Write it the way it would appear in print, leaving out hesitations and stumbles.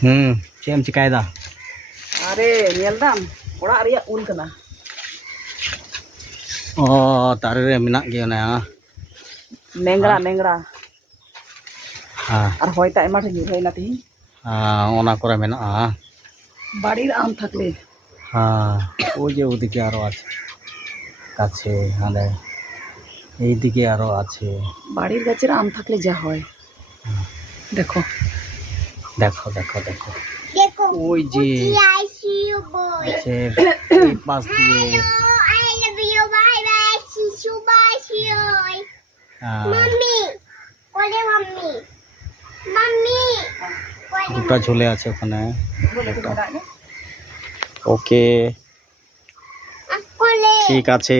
ᱪᱮᱫ ᱮᱢ ᱪᱤᱠᱟᱭᱮᱫᱟ? अरे ᱧᱮᱞᱫᱟᱢ ᱚᱲᱟᱜ ᱨᱮᱭᱟᱜ ᱩᱞ ᱠᱟᱱᱟ। ᱚ ᱫᱟᱨᱮ ᱨᱮ ᱢᱮᱱᱟᱜ ᱜᱮᱭᱟ ᱚᱱᱟ नेंगड़ा नेंगड़ा ᱦᱮᱸ और हॉयटा आयमा ठे ᱧᱩᱨᱦᱟᱹᱭᱱᱟ ᱛᱤᱦᱤᱧ ᱚᱱᱟ ᱠᱚᱨᱮ ᱢᱮᱱᱟᱜᱼᱟ। বাড়ির আম থাকলে হ্যাঁ ওই যে ওদিকে আরো আছে কাছে হাঁড়ে এইদিকে আরো আছে বাড়ির গাছের আম থাকলে যা হয় দেখো দেখো দেখো দেখো देखो ওই যে आई सी यू बॉय আছে এই পাশ দিয়ে I love you bye bye see you mummy कोले मम्मी मम्मी দুটা ঝুলে আছে ওখানে मेरा ওকে कोले ঠিক আছে।